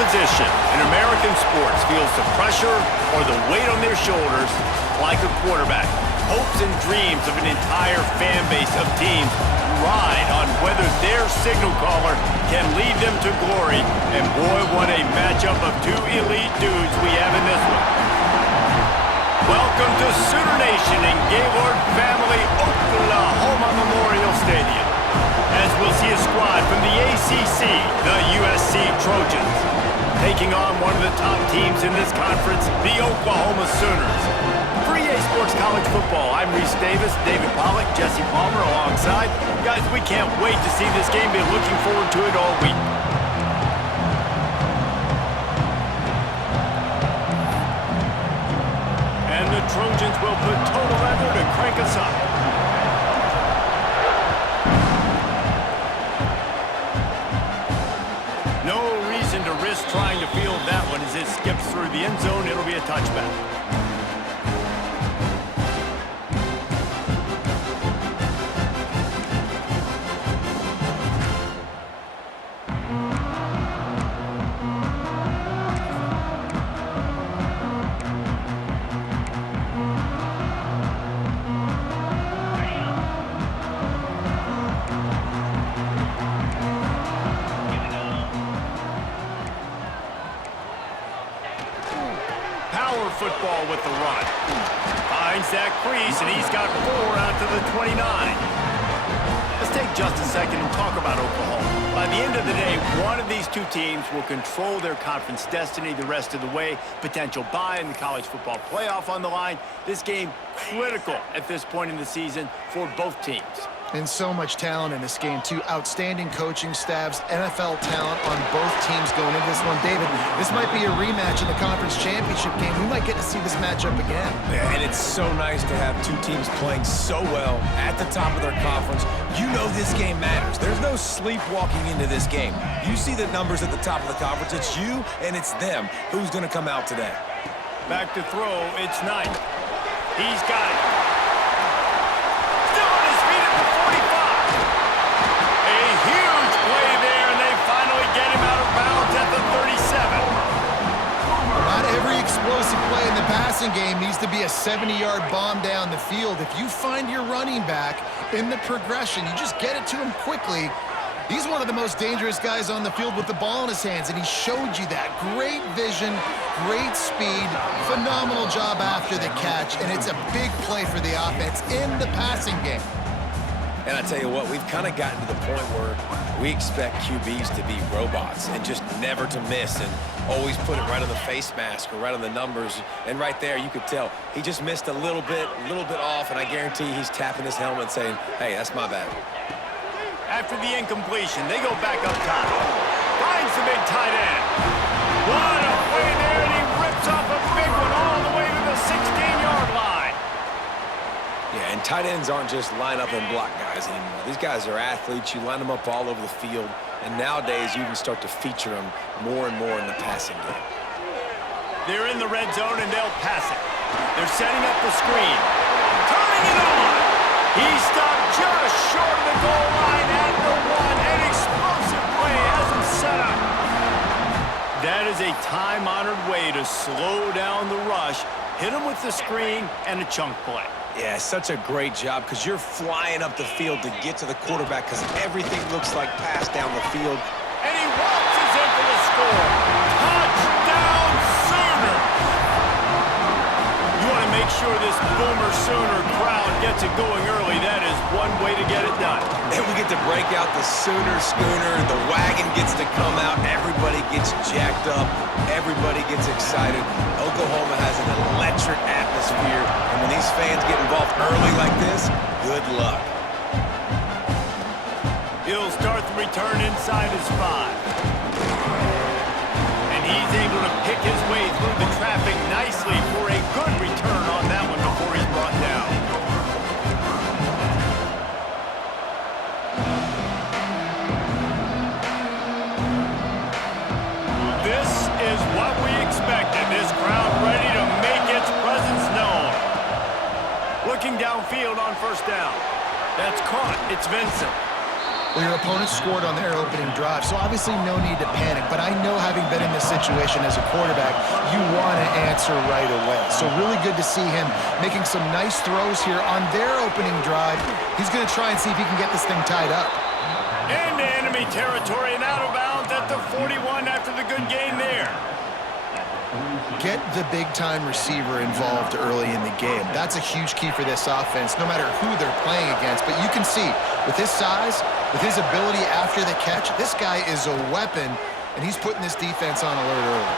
position in American sports feels the pressure or the weight on their shoulders like a quarterback. Hopes and dreams of an entire fan base of teams ride on whether their signal caller can lead them to glory. And boy, what a matchup of two elite dudes we have in this one. Welcome to Sooner Nation in Gaylord Family Oklahoma Memorial Stadium, as we'll see a squad from the ACC, the UsC Trojans, taking on one of the top teams in this conference, the Oklahoma Sooners. For EA Sports College Football, I'm Reese Davis, David Pollack, Jesse Palmer alongside. Guys, we can't wait to see this game. Been looking forward to it all week. And the Trojans will put total effort to crank us up. No reason to risk trying to field that one as it skips through the end zone. It'll be a touchback. Football with the run. Finds that crease, and he's got 4 out to the 29. Let's take just a second and talk about Oklahoma. By the end of the day, one of these two teams will control their conference destiny the rest of the way. Potential bye in the college football playoff on the line. This game critical at this point in the season for both teams. And so much talent in this game, too. Outstanding coaching staffs, NFL talent on both teams going into this one. David, this might be a rematch in the conference championship game. We might get to see this matchup again. Yeah, and it's so nice to have two teams playing so well at the top of their conference. You know this game matters. There's no sleepwalking into this game. You see the numbers at the top of the conference. It's you and it's them. Who's going to come out today? Back to throw, it's Knight. He's got it. Explosive play in the passing game needs to be a 70-yard bomb down the field. If you find your running back in the progression, you just get it to him quickly. He's one of the most dangerous guys on the field with the ball in his hands, and he showed you that. Great vision, great speed, phenomenal job after the catch, and it's a big play for the offense in the passing game. And I tell you what, we've kind of gotten to the point where we expect QBs to be robots and just never to miss and always put it right on the face mask or right on the numbers. And right there, you could tell he just missed a little bit off, and I guarantee he's tapping his helmet saying, hey, that's my bad. After the incompletion, they go back up top. Finds the big tight end. What a play there, and he rips off a big one all the way to the 16-yard line. Yeah, and tight ends aren't just line up and block guys anymore. These guys are athletes. You line them up all over the field. And nowadays, you can start to feature them more and more in the passing game. They're in the red zone, and they'll pass it. They're setting up the screen. Turning it on. He stopped just short of the goal line at the 1. An explosive play has him set up. That is a time-honored way to slow down the rush, hit him with the screen, and a chunk play. Yeah, such a great job because you're flying up the field to get to the quarterback because everything looks like pass down the field. And he waltzes in for the score. Touchdown, Sooners! You want to make sure this Boomer Sooner crowd gets it going early. That is one way to get it done. And we get to break out the Sooner schooner. The wagon gets to come out. Everybody gets jacked up. Everybody gets excited. Oklahoma has an electric atmosphere. And when these fans get involved early like this, good luck. He'll start the return inside his 5. And he's able to pick his way through the traffic nicely for a good return on that one before he's brought down. This is what we expected. This crowd ready to make its presence known. Looking downfield on first down. That's caught. It's Vincent. Well, your opponent scored on their opening drive, so obviously no need to panic. But I know, having been in this situation as a quarterback, you want to answer right away. So really good to see him making some nice throws here on their opening drive. He's going to try and see if he can get this thing tied up. Into enemy territory and out of bounds at the 41 after the good gain there. Get the big-time receiver involved early in the game. That's a huge key for this offense, no matter who they're playing against. But you can see, with his size, with his ability after the catch, this guy is a weapon, and he's putting this defense on alert early.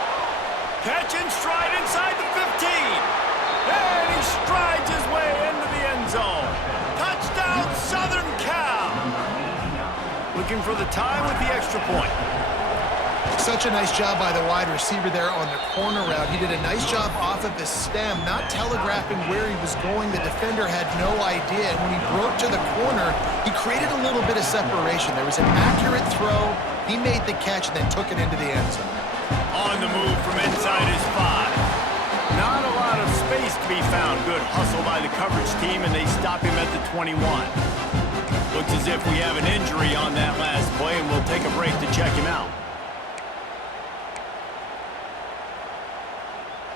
Catch and stride inside the 15. And he strides his way into the end zone. Touchdown, Southern Cal. Looking for the tie with the extra point. Such a nice job by the wide receiver there on the corner route. He did a nice job off of the stem, not telegraphing where he was going. The defender had no idea, and when he broke to the corner, he created a little bit of separation. There was an accurate throw. He made the catch and then took it into the end zone. On the move from inside his 5. Not a lot of space to be found. Good hustle by the coverage team, and they stop him at the 21. Looks as if we have an injury on that last play, and we'll take a break to check him out.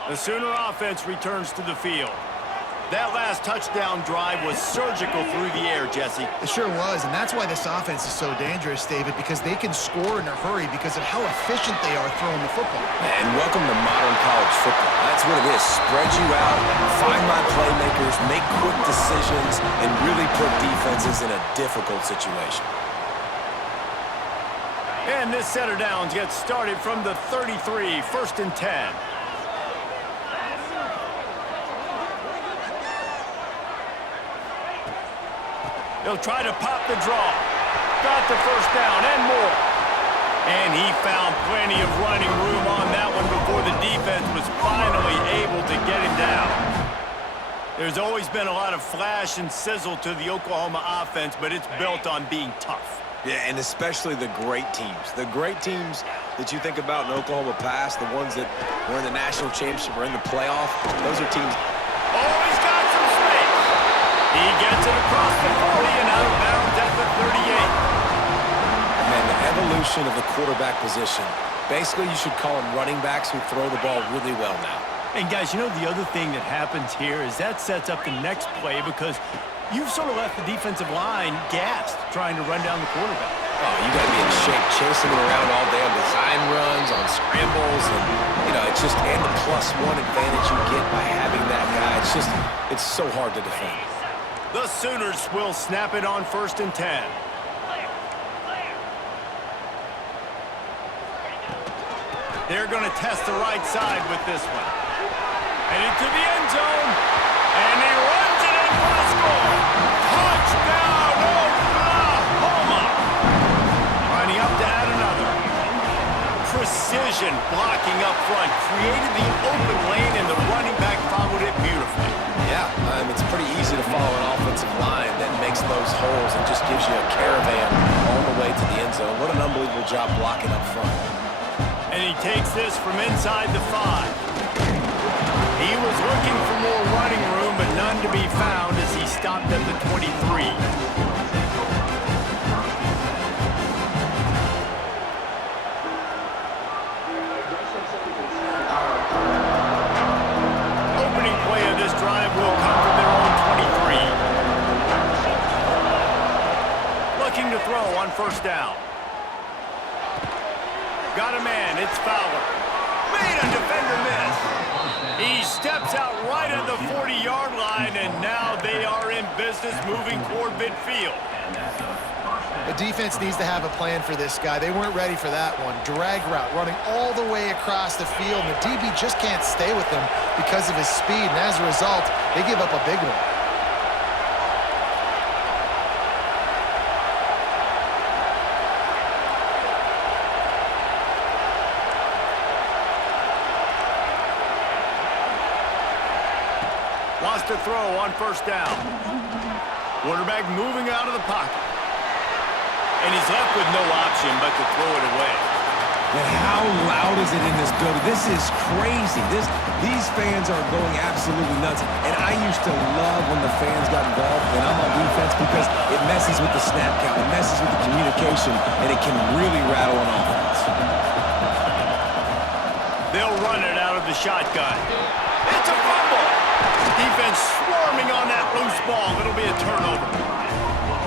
The Sooner offense returns to the field. That last touchdown drive was surgical through the air, Jesse. It sure was, and that's why this offense is so dangerous, David, because they can score in a hurry because of how efficient they are throwing the football. And welcome to modern college football. That's what it is. Spread you out, find my playmakers, make quick decisions, and really put defenses in a difficult situation. And this set of downs gets started from the 33, 1st and 10. He'll try to pop the draw. Got the first down and more. And he found plenty of running room on that one before the defense was finally able to get him down. There's always been a lot of flash and sizzle to the Oklahoma offense, but it's built on being tough. Yeah, and especially the great teams. The great teams that you think about in Oklahoma past, the ones that were in the national championship or in the playoff, those are teams. Oh, he's got some space. He gets it across the 40 and out of bounds at the 38. Man, the evolution of the quarterback position. Basically, you should call them running backs who throw the ball really well now. And guys, you know the other thing that happens here is that sets up the next play because you've sort of left the defensive line gassed trying to run down the quarterback. Oh, you got to be in shape chasing him around all day on design runs, on scrambles, and, you know, it's just, and the +1 advantage you get by having that guy. It's just, it's so hard to defend. The Sooners will snap it on 1st and 10. They're going to test the right side with this one. Headed to the end zone. And he runs it in for the score. Touchdown, Oklahoma. Lining up to add another. Precision blocking up front. Created the open lane, and the running back followed it beautifully. Yeah, it's pretty easy to follow an offensive line that makes those holes and just gives you a caravan all the way to the end zone. What an unbelievable job blocking up front. And he takes this from inside the 5. He was looking for more running room, but none to be found as he stopped at the 23. Opening play of this drive will come from their own 23. Looking to throw on 1st down. Got a man, it's Fowler. Made a defender miss. He steps out right at the 40-yard line, and now they are in business moving toward midfield. The defense needs to have a plan for this guy. They weren't ready for that one. Drag route, running all the way across the field, and the DB just can't stay with him because of his speed, and as a result, they give up a big one. Lost a throw on 1st down. Quarterback moving out of the pocket. And he's left with no option but to throw it away. And how loud is it in this building? This is crazy. These fans are going absolutely nuts. And I used to love when the fans got involved when I'm on defense because it messes with the snap count, it messes with the communication, and it can really rattle an offense. They'll run it out of the shotgun. It's a fumble. Defense swarming on that loose ball. It'll be a turnover.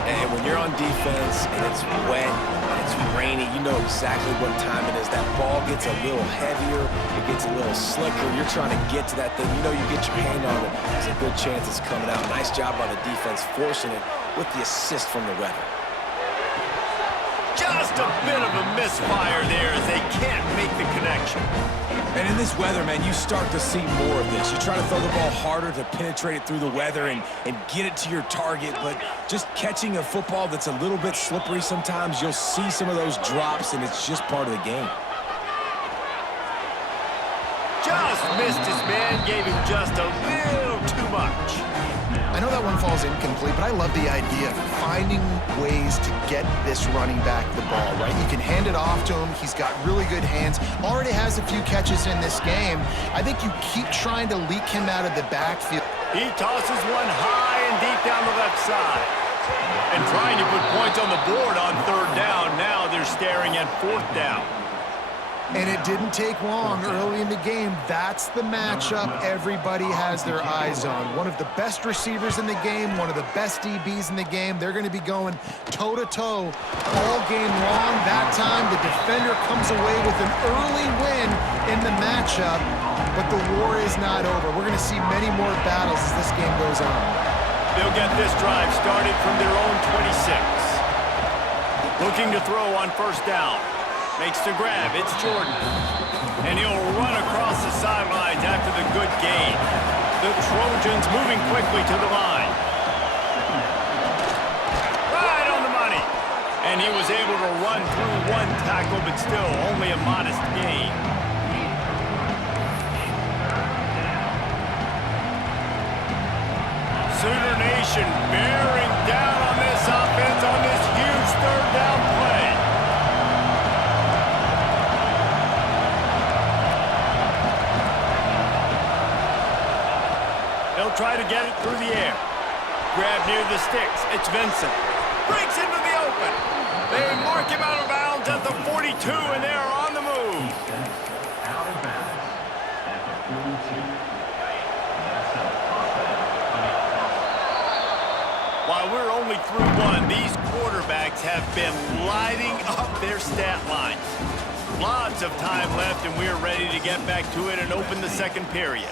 And when you're on defense and it's wet and it's rainy, you know exactly what time it is. That ball gets a little heavier, it gets a little slicker. You're trying to get to that thing. You know you get your hand on it. There's a good chance it's coming out. Nice job by the defense forcing it with the assist from the weather. Just a bit of a misfire there as they can't make the connection. And in this weather, man, you start to see more of this. You try to throw the ball harder to penetrate it through the weather and get it to your target, but just catching a football that's a little bit slippery sometimes, you'll see some of those drops, and it's just part of the game. Just missed his man, gave him just a little too much. I know that one falls incomplete, but I love the idea of finding ways to get this running back the ball, right? You can hand it off to him. He's got really good hands. Already has a few catches in this game. I think you keep trying to leak him out of the backfield. He tosses one high and deep down the left side. And trying to put points on the board on third down. Now they're staring at fourth down. And it didn't take long early in the game. That's the matchup everybody has their eyes on. One of the best receivers in the game, one of the best DBs in the game. They're going to be going toe-to-toe all game long. That time, the defender comes away with an early win in the matchup, but the war is not over. We're going to see many more battles as this game goes on. They'll get this drive started from their own 26. Looking to throw on first down. Makes the grab, it's Jordan. And he'll run across the sidelines after the good gain. The Trojans moving quickly to the line. Right on the money. And he was able to run through one tackle, but still only a modest gain. Sooner Nation bearing down on this offense on this huge third down play. They'll try to get it through the air. Grab near the sticks. It's Vincent. Breaks into the open. They mark him out of bounds at the 42, and they're on the move. While we're only through one, these quarterbacks have been lighting up their stat lines. Lots of time left, and we're ready to get back to it and open the second period.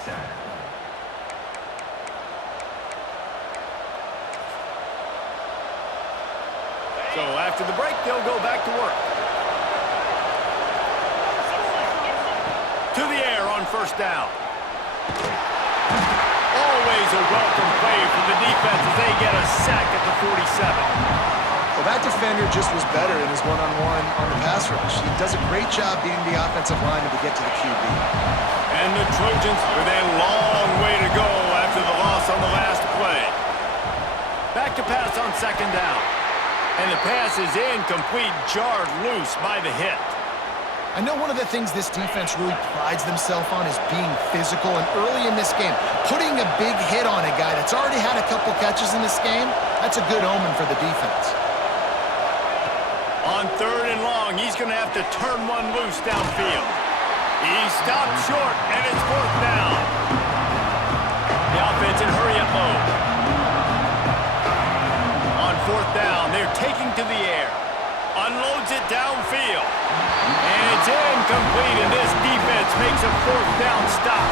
So after the break, they'll go back to work. To the air on first down. Always a welcome play for the defense as they get a sack at the 47. Well, that defender just was better in his one-on-one on the pass rush. He does a great job beating the offensive lineman to get to the QB. And the Trojans with a long way to go after the loss on the last play. Back to pass on second down. And the pass is incomplete, jarred loose by the hit. I know one of the things this defense really prides themselves on is being physical, and early in this game, putting a big hit on a guy that's already had a couple catches in this game, that's a good omen for the defense. On third and long, he's going to have to turn one loose downfield. He stopped short, and it's fourth down. The offense in hurry-up mode. On fourth down, they're taking to the air. Unloads it downfield. And it's incomplete, and this defense makes a fourth down stop.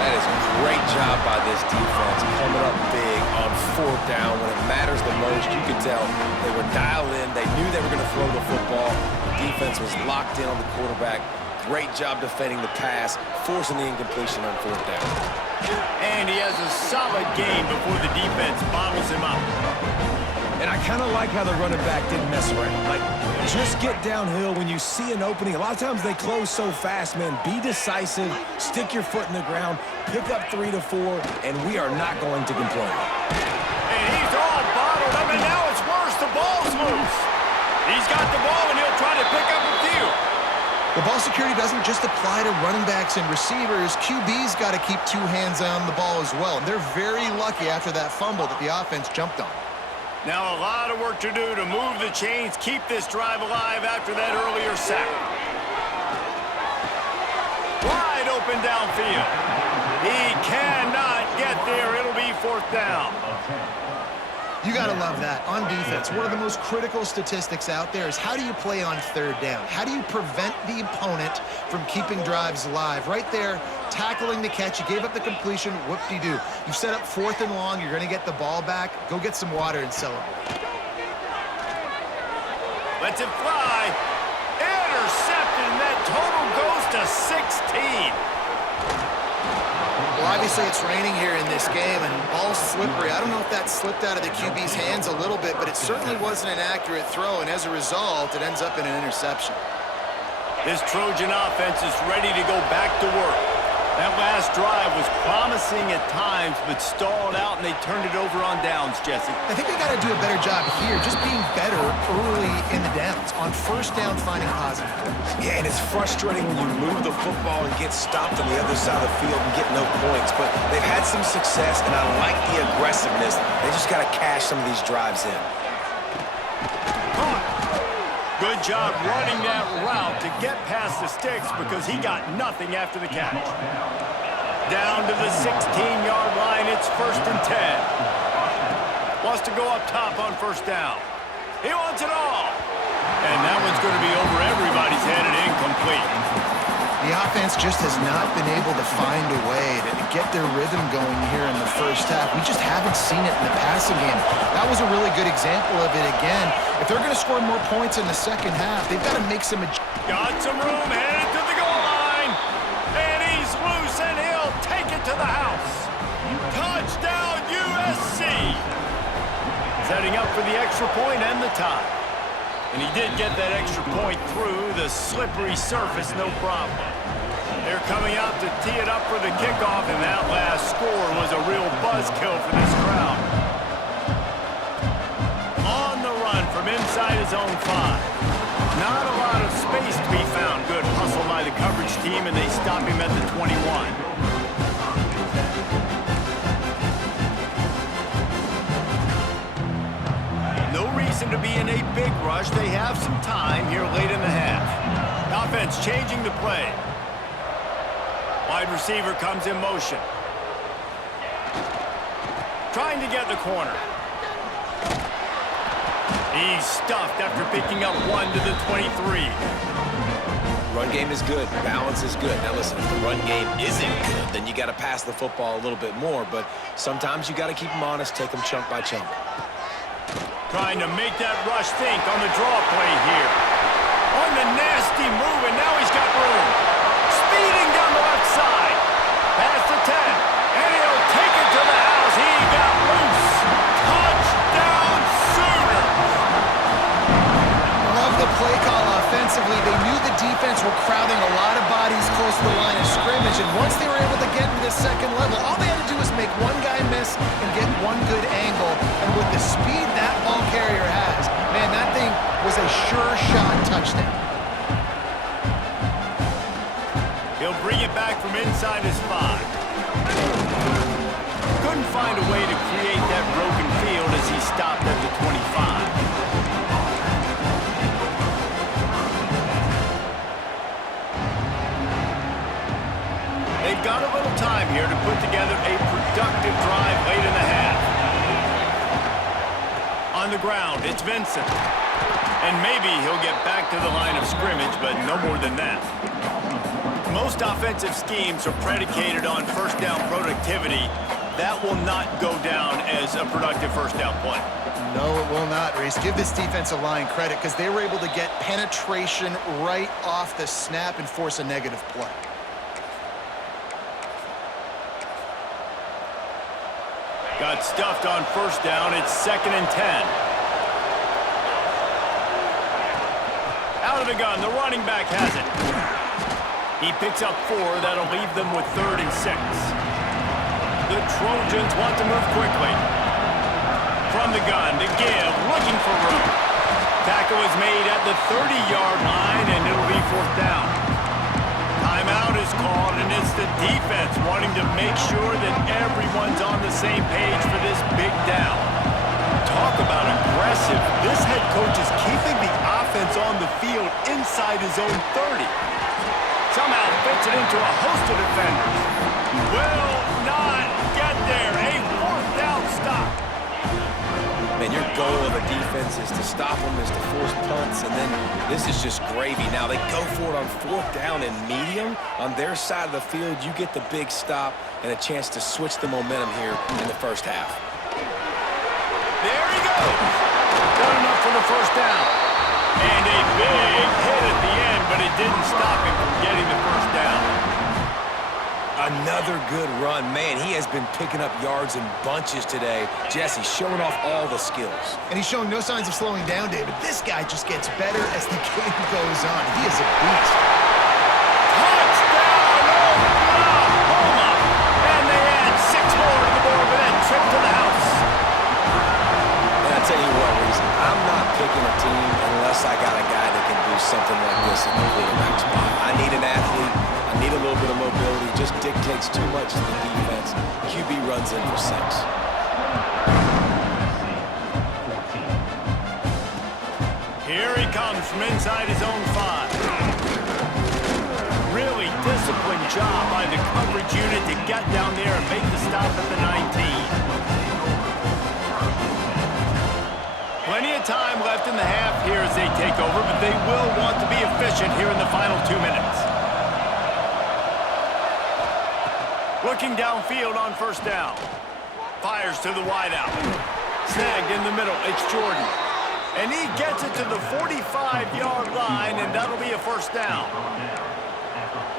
That is a great job by this defense, coming up big on fourth down when it matters the most. You could tell they were dialed in. They knew they were going to throw the football. The defense was locked in on the quarterback. Great job defending the pass, forcing the incompletion on fourth down. And he has a solid game before the defense bottles him up. And I kind of like how the running back didn't mess around. Like, just get downhill when you see an opening. A lot of times they close so fast, man. Be decisive, stick your foot in the ground, pick up 3 to 4, and we are not going to complain. And he's all bottled up, and now it's worse. The ball's loose. He's got the ball, and he'll try to pick up a few. The ball security doesn't just apply to running backs and receivers. QB's got to keep two hands on the ball as well. And they're very lucky after that fumble that the offense jumped on. Now a lot of work to do to move the chains, keep this drive alive after that earlier sack. Wide open downfield. He cannot get there. It'll be 4th down. You got to love that. On defense, one of the most critical statistics out there is how do you play on 3rd down? How do you prevent the opponent from keeping drives alive? Right there, tackling the catch. You gave up the completion. Whoop-de-doo. You set up 4th and long. You're going to get the ball back. Go get some water and celebrate. Lets it fly. Intercepted, and that total goes to 16. Well, obviously it's raining here in this game, and ball's slippery. I don't know if that slipped out of the QB's hands a little bit, but it certainly wasn't an accurate throw, and as a result, it ends up in an interception. This Trojan offense is ready to go back to work. That last drive was promising at times, but stalled out, and they turned it over on downs, Jesse. I think they got to do a better job here, just being better early in the downs. On 1st down, finding positive plays. Yeah, and it's frustrating when you move the football and get stopped on the other side of the field and get no points. But they've had some success, and I like the aggressiveness. They just got to cash some of these drives in. Good job running that route to get past the sticks because he got nothing after the catch. Down to the 16-yard line, it's 1st and 10. Wants to go up top on 1st down. He wants it all. And that one's going to be over everybody's head and incomplete. The offense just has not been able to find a way to get their rhythm going here in the 1st half. We just haven't seen it in the passing game. That was a really good example of it again. If they're going to score more points in the 2nd half, they've got to make some adjustments. Got some room, headed to the goal line. And he's loose, and he'll take it to the house. Touchdown, USC. Setting up for the extra point and the tie. And he did get that extra point through the slippery surface, no problem. They're coming out to tee it up for the kickoff, and that last score was a real buzzkill for this crowd. On the run from inside his own 5. Not a lot of space to be found. Good hustle by the coverage team, and they stop him at the 21. No reason to be in a big rush. They have some time here late in the half. Offense changing the play. Wide receiver comes in motion. Trying to get the corner. He's stuffed after picking up 1 to the 23. Run game is good. Balance is good. Now listen, if the run game isn't good, then you got to pass the football a little bit more. But sometimes you got to keep them honest, take them chunk by chunk. Trying to make that rush think on the draw play here. On the nasty move, and now he's got room. Speeding down the left side. Past the 10. And he'll take it to the house. He got loose. Touchdown, Sooners. Love the play call offensively. They knew the defense were crowding a lot of bodies close to the line of scrimmage, and once they were able to get into the 2nd level, all they had to do was make one guy miss and get one good angle. And with the speed that ball carrier has, man, that thing was a sure shot touchdown. He'll bring it back from inside his 5. Couldn't find a way to create that broken field as he stopped at the 25. They've got a little time here to put together a productive drive late in the half. On the ground, it's Vincent. And maybe he'll get back to the line of scrimmage, but no more than that. Most offensive schemes are predicated on 1st down productivity. That will not go down as a productive 1st down play. No, it will not, Reese. Give this defensive line credit because they were able to get penetration right off the snap and force a negative play. Got stuffed on 1st down. It's 2nd and 10. Out of the gun, the running back has it. He picks up 4. That'll leave them with 3rd and 6. The Trojans want to move quickly. From the gun to give, looking for room. Tackle is made at the 30-yard line, and it'll be 4th down. it's the defense wanting to make sure that everyone's on the same page for this big down. Talk about aggressive. This head coach is keeping the offense on the field inside his own 30. Somehow fits it into a host of defenders. Will not get there. A fourth down stop. Man, your goal of a defense is to stop them, is to force punts, and then this is just gravy. Now they go for it on fourth down and medium. On their side of the field, you get the big stop and a chance to switch the momentum here in the first half. There he goes. Done enough for the first down. And a big hit at the end, but it didn't stop him from getting the first down. Another good run. Man, he has been picking up yards in bunches today. Jesse showing off all the skills. And he's showing no signs of slowing down, David. This guy just gets better as the game goes on. He is a beast. Touchdown, Oklahoma! And they add 6 more to the board with that trip to the house. And I tell you what, Reese, I'm not picking a team unless I got a guy that can do something like this in the quarterback spot. I need an athlete. I need a little bit of mobility. Just dictates too much to the defense. QB runs in for 6. Here he comes from inside his own 5. Really disciplined job by the coverage unit to get down there and make the stop at the 19. Plenty of time left in the half here as they take over, but they will want to be efficient here in the final 2 minutes. Looking downfield on first down. Fires to the wideout. Snagged in the middle. It's Jordan. And he gets it to the 45-yard line, and that'll be a first down.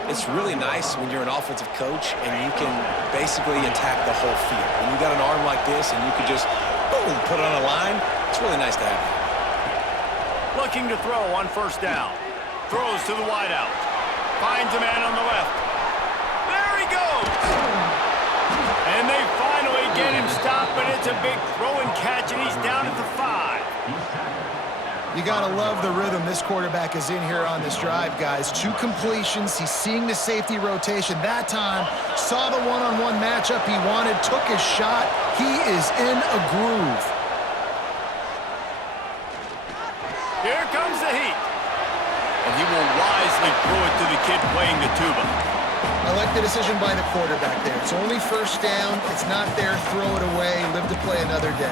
It's really nice when you're an offensive coach and you can basically attack the whole field. When you got an arm like this and you can just, boom, put it on a line, it's really nice to have that. Looking to throw on first down. Throws to the wideout. Finds a man on the left. There he goes! And they finally get him stopped, but it's a big throw and catch, and he's down at the 5. You got to love the rhythm this quarterback is in here on this drive, guys. 2 completions. He's seeing the safety rotation. That time, saw the one-on-one matchup he wanted, took his shot. He is in a groove. Here comes the heat. And he will wisely throw it to the kid playing the tuba. I like the decision by the quarterback there. It's only first down. It's not there. Throw it away. Live to play another day.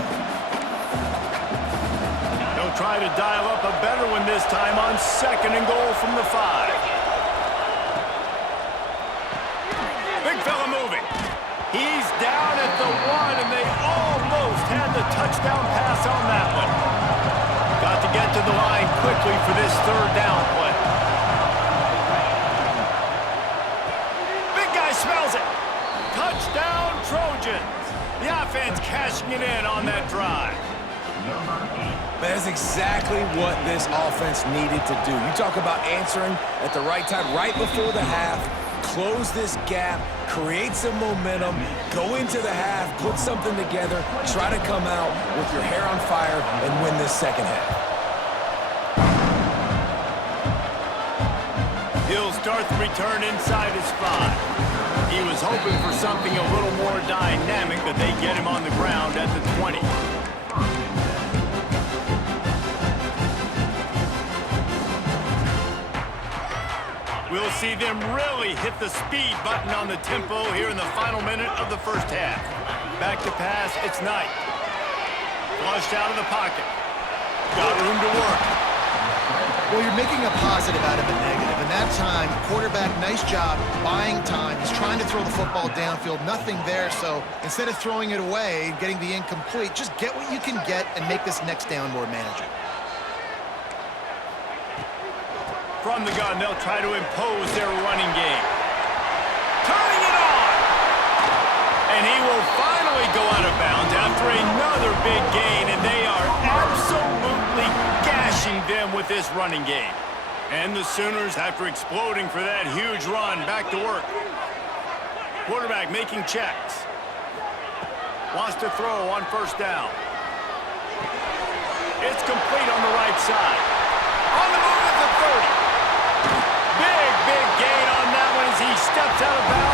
They'll try to dial up a better one this time on 2nd and goal from the 5. Big fella moving. He's down at the 1, and they almost had the touchdown pass on that one. Got to get to the line quickly for this 3rd down play. Big guy smells it. Touchdown, Trojans. The offense cashing it in on that drive. That's exactly what this offense needed to do. You talk about answering at the right time, right before the half, close this gap, create some momentum, go into the half, put something together, try to come out with your hair on fire and win this second half. He'll start the return inside his 5. He was hoping for something a little more dynamic, but they get him on the ground at the 20. We'll see them really hit the speed button on the tempo here in the final minute of the first half. Back to pass, it's Knight. Flushed out of the pocket. Got room to work. Well, you're making a positive out of a negative. And that time, quarterback, nice job, buying time. He's trying to throw the football downfield. Nothing there, so instead of throwing it away, getting the incomplete, just get what you can get and make this next down more manageable. From the gun, they'll try to impose their running game. Turning it on! And he will finally go out of bounds after another big gain, and they are absolutely gashing them with this running game. And the Sooners, after exploding for that huge run, back to work. Quarterback making checks. Wants to throw on first down. It's complete on the right side. On the move at the 30. Big gain on that one as he steps out of bounds.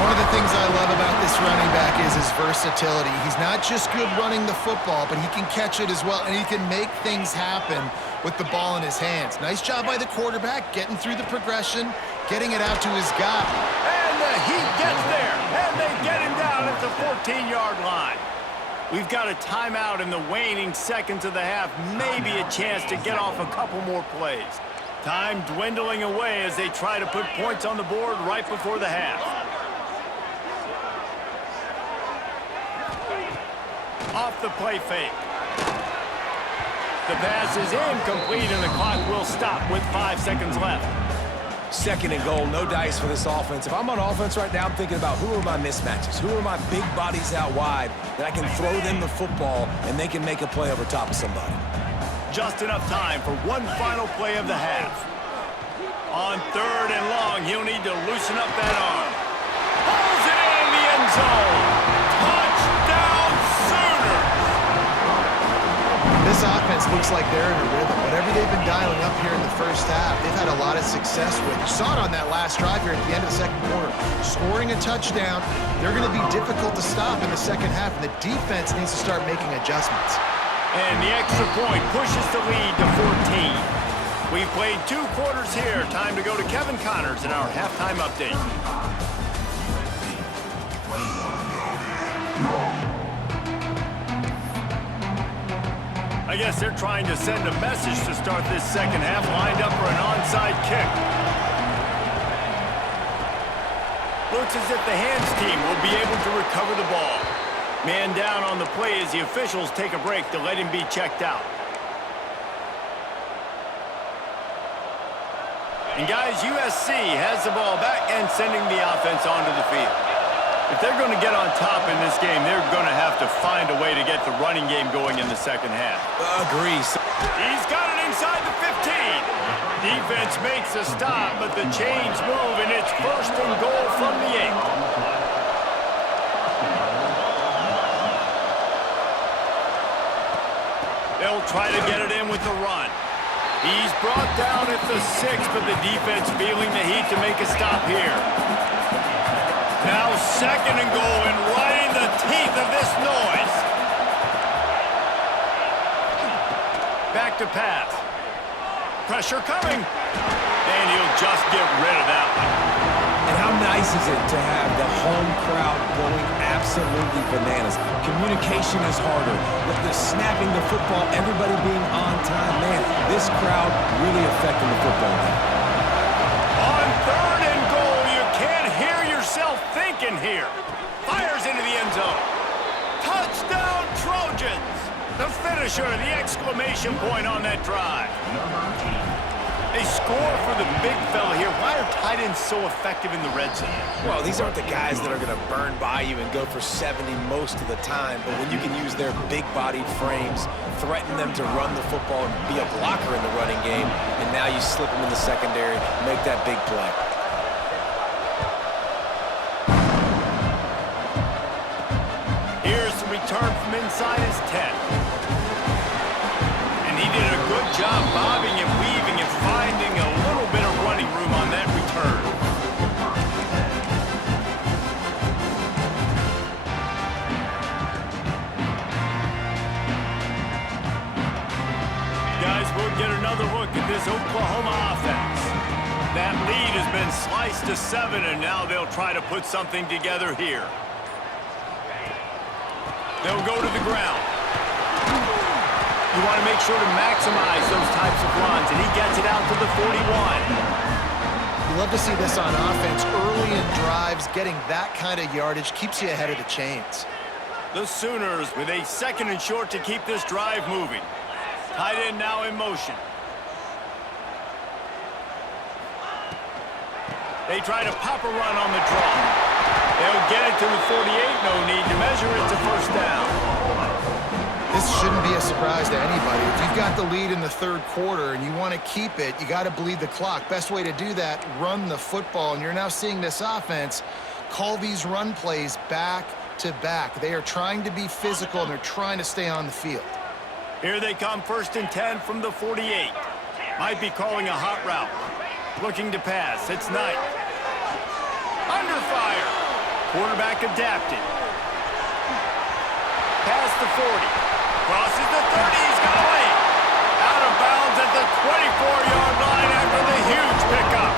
One of the things I love about this running back is his versatility. He's not just good running the football, but he can catch it as well, and he can make things happen with the ball in his hands. Nice job by the quarterback, getting through the progression, getting it out to his guy. And the Heat gets there, and they get him down at the 14-yard line. We've got a timeout in the waning seconds of the half, maybe a chance to get off a couple more plays. Time dwindling away as they try to put points on the board right before the half. Off the play fake. The pass is incomplete, and the clock will stop with 5 seconds left. Second and goal, no dice for this offense. If I'm on offense right now, I'm thinking about who are my mismatches? Who are my big bodies out wide that I can throw them the football and they can make a play over top of somebody? Just enough time for one final play of the half. On 3rd and long, he'll need to loosen up that arm. Pulls it in the end zone. Touchdown Sooners! This offense looks like they're in a rhythm. Whatever they've been dialing up here in the first half, they've had a lot of success with. You saw it on that last drive here at the end of the second quarter. Scoring a touchdown, they're going to be difficult to stop in the second half, and the defense needs to start making adjustments. And the extra point pushes the lead to 14. We've played 2 quarters here. Time to go to Kevin Connors in our halftime update. I guess they're trying to send a message to start this second half, lined up for an onside kick. Looks as if the hands team will be able to recover the ball. Man down on the play as the officials take a break to let him be checked out. And guys, USC has the ball back and sending the offense onto the field. If they're going to get on top in this game, they're going to have to find a way to get the running game going in the second half. Agrees. He's got it inside the 15. Defense makes a stop, but the chains move, and it's 1st and goal from the 8. They'll try to get it in with the run. He's brought down at the 6, but the defense feeling the heat to make a stop here. Now 2nd and goal, and right in the teeth of this noise. Back to pass. Pressure coming. And he'll just get rid of that one. And how nice is it to have the home crowd going absolutely bananas? Communication is harder. The snapping the football, everybody being on time. Man, this crowd really affecting the football game. On 3rd and goal, you can't hear yourself thinking here. Fires into the end zone. Touchdown Trojans! The finisher, the exclamation point on that drive. They score for the big fella here. Why are tight ends so effective in the red zone? Well, these aren't the guys that are going to burn by you and go for 70 most of the time, but when you can use their big-bodied frames, threaten them to run the football and be a blocker in the running game, and now you slip them in the secondary, make that big play. Here's the return from inside his 10. And he did a good job bobbing and weaving and finding a little bit of running room on that return. Guys, we'll get another look at this Oklahoma offense. That lead has been sliced to 7, and now they'll try to put something together here. They'll go to the ground. You want to make sure to maximize those types of runs, and he gets it out to the 41. You love to see this on offense. Early in drives, getting that kind of yardage keeps you ahead of the chains. The Sooners with a 2nd and short to keep this drive moving. Tight end now in motion. They try to pop a run on the draw. They'll get it to the 48. No need to measure it to 1st down. This shouldn't be a surprise to anybody. If you've got the lead in the 3rd quarter and you want to keep it, you got to bleed the clock. Best way to do that, run the football. And you're now seeing this offense call these run plays back to back. They are trying to be physical, and they're trying to stay on the field. Here they come, 1st and 10 from the 48. Might be calling a hot route. Looking to pass. It's Knight. Under fire. Caught at the 10. Quarterback adapted. Past the 40. Crosses the 30. He's got away. Out of bounds at the 24-yard line after the huge pickup.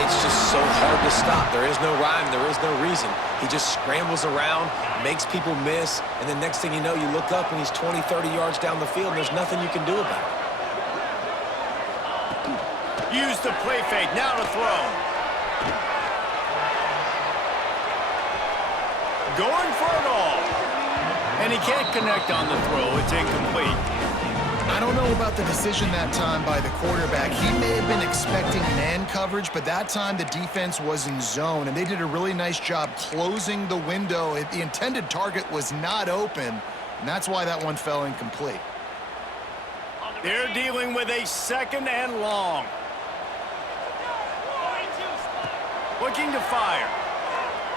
It's just so hard to stop. There is no rhyme. There is no reason. He just scrambles around, makes people miss, and then next thing you know, you look up and he's 20, 30 yards down the field, and there's nothing you can do about it. Use the play fake. Now to throw. Going for it all. And he can't connect on the throw. It's incomplete. I don't know about the decision that time by the quarterback. He may have been expecting man coverage, but that time the defense was in zone, and they did a really nice job closing the window. The intended target was not open, and that's why that one fell incomplete. They're dealing with a 2nd and long. Looking to fire.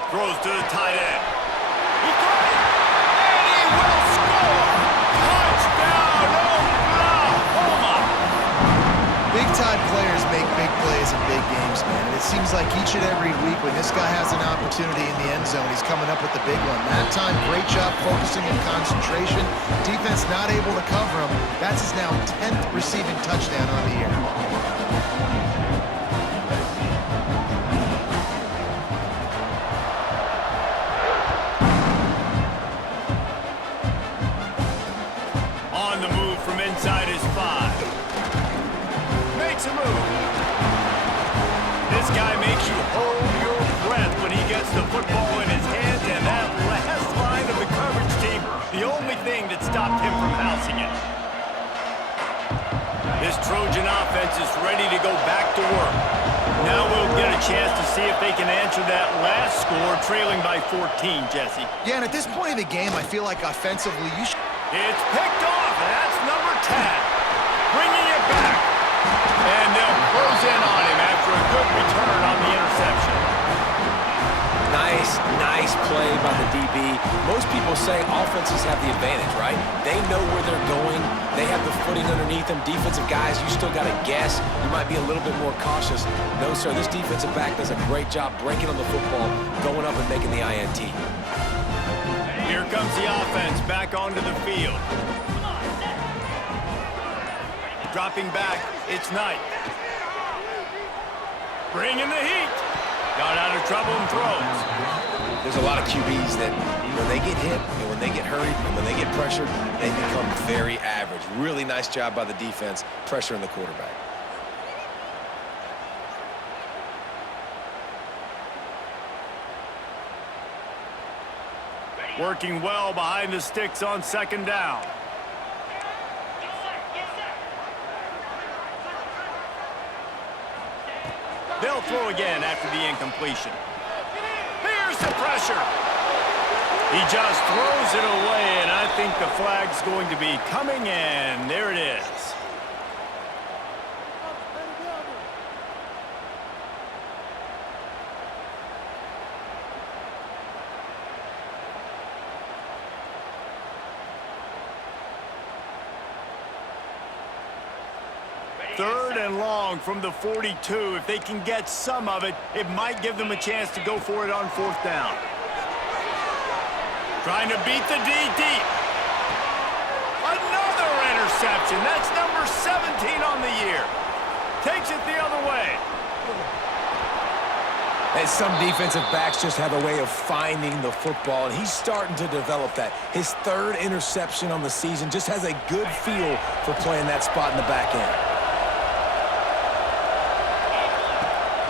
Throws to the tight end. He got it! And he will score! Touchdown, Oklahoma! Big-time players make big plays in big games, man. And it seems like each and every week when this guy has an opportunity in the end zone, he's coming up with the big one. That time, great job focusing and concentration. Defense not able to cover him. That's his now 10th receiving touchdown on the year. Inside his 5. Makes a move. This guy makes you hold your breath when he gets the football in his hands, and that last line of the coverage team, the only thing that stopped him from housing it. This Trojan offense is ready to go back to work. Now we'll get a chance to see if they can answer that last score, trailing by 14, Jesse. Yeah, and at this point in the game, I feel like offensively you should... It's picked off, and that's number 10. Bringing it back. And they'll close in on him after a good return on the interception. Nice play by the DB. Most people say offenses have the advantage, right? They know where they're going. They have the footing underneath them. Defensive guys, you still got to guess. You might be a little bit more cautious. No, sir, this defensive back does a great job breaking on the football, going up and making the INT. Here comes the offense back onto the field. Dropping back, it's Knight. Bringing the heat. Got out of trouble and throws. There's a lot of QBs that when they get hit and when they get hurried and when they get pressured, they become very average. Really nice job by the defense, pressuring the quarterback. Working well behind the sticks on 2nd down. They'll throw again after the incompletion. Here's the pressure. He just throws it away, and I think the flag's going to be coming in. There it is. Third and long from the 42. If they can get some of it, it might give them a chance to go for it on 4th down. Trying to beat the D deep. Another interception. That's number 17 on the year. Takes it the other way. And some defensive backs just have a way of finding the football, and he's starting to develop that. His 3rd interception on the season, just has a good feel for playing that spot in the back end.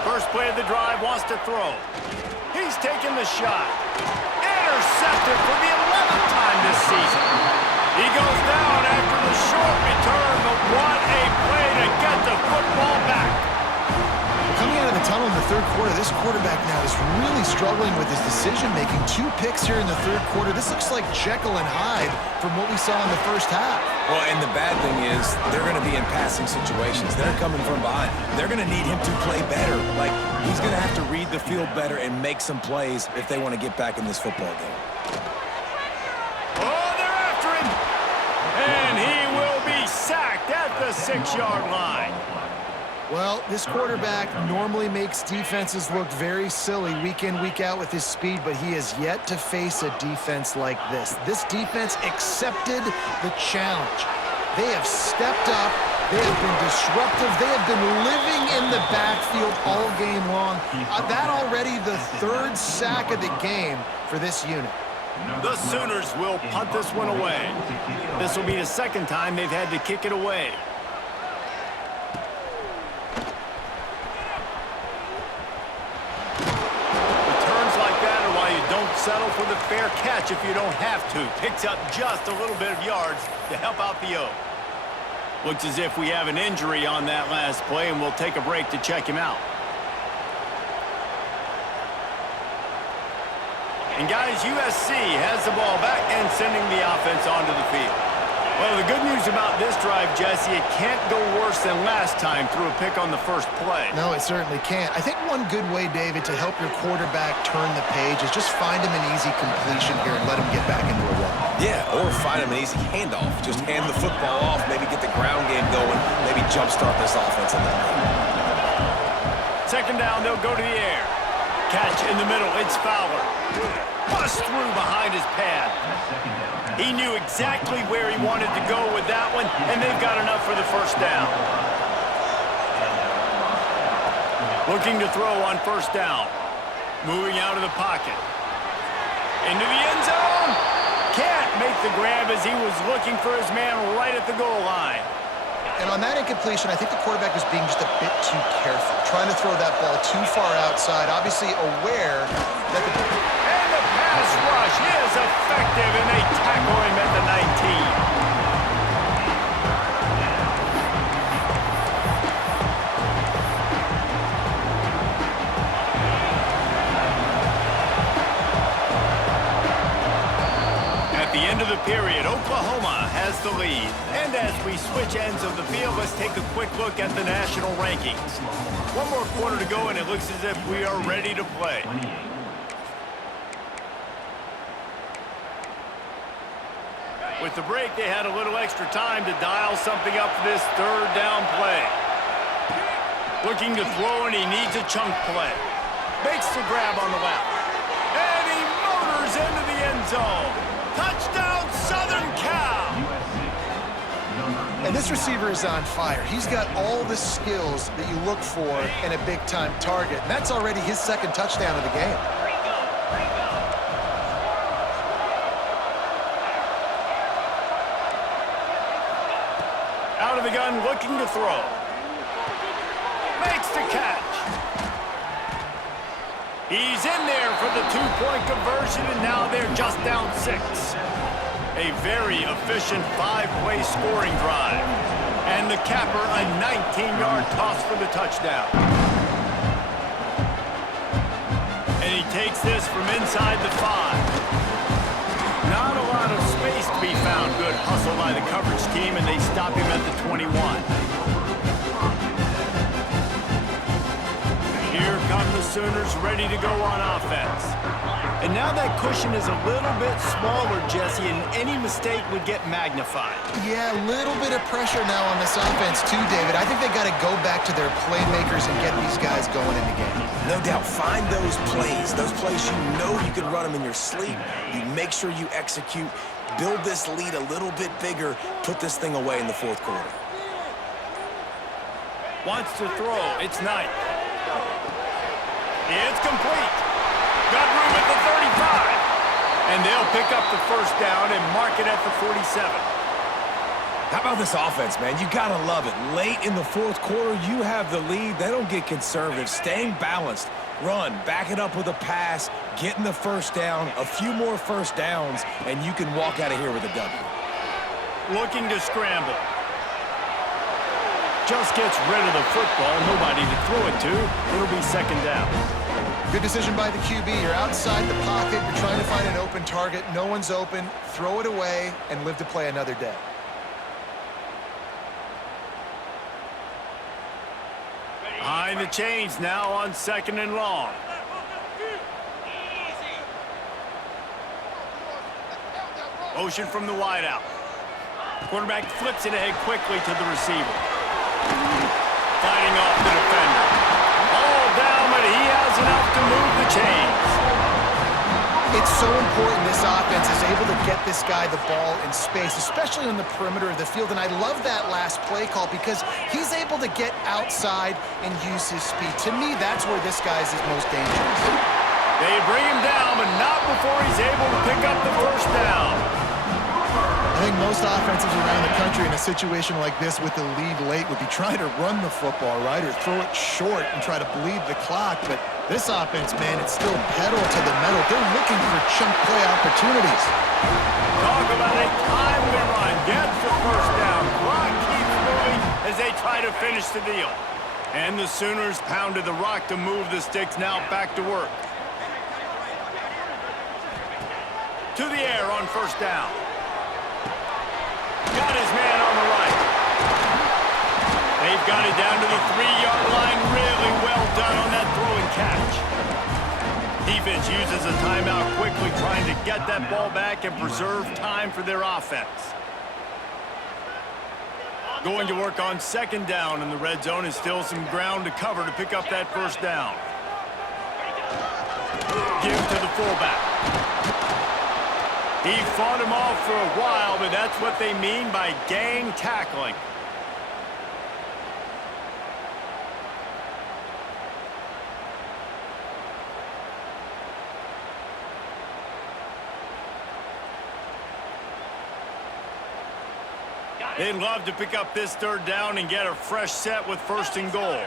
First play of the drive, wants to throw. He's taking the shot. Intercepted for the 11th time this season. He goes down after the short return, but what a play to get the football back. Coming out of the tunnel in the 3rd quarter, this quarterback now is really struggling with his decision-making. 2 picks here in the 3rd quarter. This looks like Jekyll and Hyde from what we saw in the 1st half. Well, and the bad thing is they're going to be in passing situations. They're coming from behind. They're going to need him to play better. Like, he's going to have to read the field better and make some plays if they want to get back in this football game. Oh, they're after him. And he will be sacked at the 6-yard line. Well, this quarterback normally makes defenses look very silly week in, week out with his speed, but he has yet to face a defense like this. This defense accepted the challenge. They have stepped up. They have been disruptive. They have been living in the backfield all game long. That already the third sack of the game for this unit. The Sooners will punt this one away. This will be the second time they've had to kick it away. Settle for the fair catch if you don't have to. Picks up just a little bit of yards to help out the O. Looks as if we have an injury on that last play, and we'll take a break to check him out. And guys, USC has the ball back and sending the offense onto the field. Well, the good news about this drive, Jesse, it can't go worse than last time through a pick on the first play. No, it certainly can't. I think one good way, David, to help your quarterback turn the page is just find him an easy completion here and let him get back into a run. Yeah, or find him an easy handoff. Just hand the football off, maybe get the ground game going, maybe jumpstart this offense a little bit. Second down, they'll go to the air. Catch in the middle, it's Fowler. Bust through behind his pad. He knew exactly where he wanted to go with that one, and they've got enough for the first down. Looking to throw on first down. Moving out of the pocket. Into the end zone. Can't make the grab as he was looking for his man right at the goal line. And on that incompletion, I think the quarterback was being just a bit too careful, trying to throw that ball too far outside, obviously aware that the... And the pass rush is effective, and they tackle him at the 19. At the end of the period, Oklahoma has the lead. And as we switch ends of the field, let's take a quick look at the national rankings. One more quarter to go, and it looks as if we are ready to play. With the break, they had a little extra time to dial something up for this third down play. Looking to throw, and he needs a chunk play. Makes the grab on the left. And he motors into the end zone. Touchdown, Southern Cal! And this receiver is on fire. He's got all the skills that you look for in a big-time target. And that's already his second touchdown of the game. Out of the gun, looking to throw. Makes the catch. He's in there for the two-point conversion, and now they're just down 6. A very efficient 5-play scoring drive. And the capper, a 19-yard toss for the touchdown. And he takes this from inside the 5. Not a lot of space to be found. Good hustle by the coverage team, and they stop him at the 21. Here come the Sooners ready to go on offense. And now that cushion is a little bit smaller, Jesse, and any mistake would get magnified. Yeah, a little bit of pressure now on this offense too, David. I think they got to go back to their playmakers and get these guys going in the game. No doubt, find those plays you know you can run them in your sleep. You make sure you execute, build this lead a little bit bigger, put this thing away in the fourth quarter. Wants to throw, it's Knight. It's complete. Got room at the 35. And they'll pick up the first down and mark it at the 47. How about this offense, man? You gotta love it. Late in the fourth quarter, you have the lead. They don't get conservative. Staying balanced. Run, back it up with a pass, getting the first down, a few more first downs, and you can walk out of here with a W. Looking to scramble. Just gets rid of the football. Nobody to throw it to. It'll be second down. Good decision by the QB. You're outside the pocket. You're trying to find an open target. No one's open. Throw it away and live to play another day. Behind the chains now on second and long. Motion from the wideout. Quarterback flips it ahead quickly to the receiver. Fighting fighting off the defender. All down, but he has enough to move the chains. It's so important this offense is able to get this guy the ball in space, especially on the perimeter of the field. And I love that last play call because he's able to get outside and use his speed. To me, that's where this guy is his most dangerous. They bring him down, but not before he's able to pick up the first down. I think most offenses around the country in a situation like this with the lead late would be trying to run the football, right, or throw it short and try to bleed the clock. But this offense, man, it's still pedal to the metal. They're looking for chunk play opportunities. Talk about a timely run. Gets the first down. Clock keeps moving as they try to finish the deal. And the Sooners pounded the rock to move the sticks. Now back to work. To the air on first down. Got his man on the right. They've got it down to the 3-yard line. Really well done on that throw and catch. Defense uses a timeout quickly, trying to get that ball back and preserve time for their offense. Going to work on second down, and the red zone is still some ground to cover to pick up that first down. Give to the fullback. He fought him off for a while, but that's what they mean by gang tackling. They'd love to pick up this third down and get a fresh set with first and goal.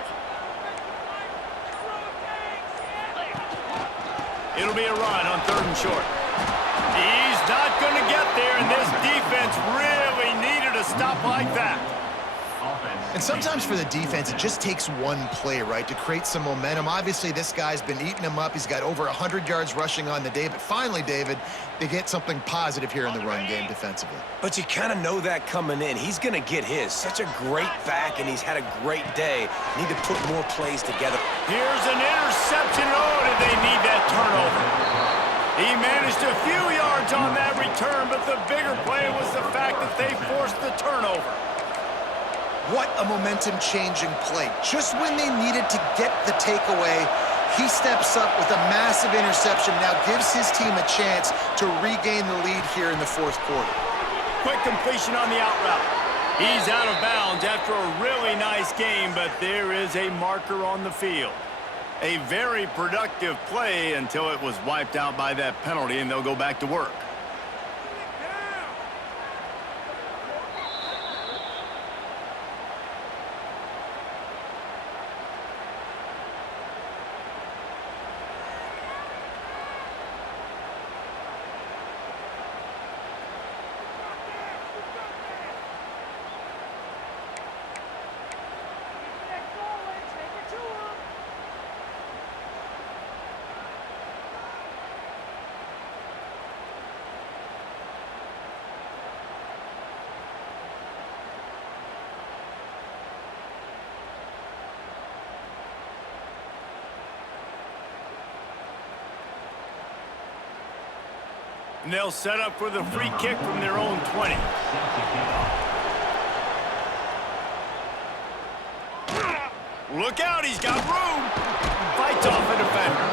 It'll be a run on third and short. He's not going to get there, and this defense really needed a stop like that. And sometimes for the defense, it just takes one play, right, to create some momentum. Obviously, this guy's been eating him up. He's got over 100 yards rushing on the day. But finally, David, they get something positive here in the run game defensively. But you kind of know that coming in. He's going to get his. Such a great back, and he's had a great day. Need to put more plays together. Here's an interception. Oh, did they need that turnover? He managed a few yards on that return, but the bigger play was the fact that they forced the turnover. What a momentum-changing play. Just when they needed to get the takeaway, he steps up with a massive interception, now gives his team a chance to regain the lead here in the fourth quarter. Quick completion on the out route. He's out of bounds after a really nice game, but there is a marker on the field. A very productive play until it was wiped out by that penalty, and they'll go back to work. And they'll set up for the free kick from their own 20. Look out, he's got room. Fights off a defender.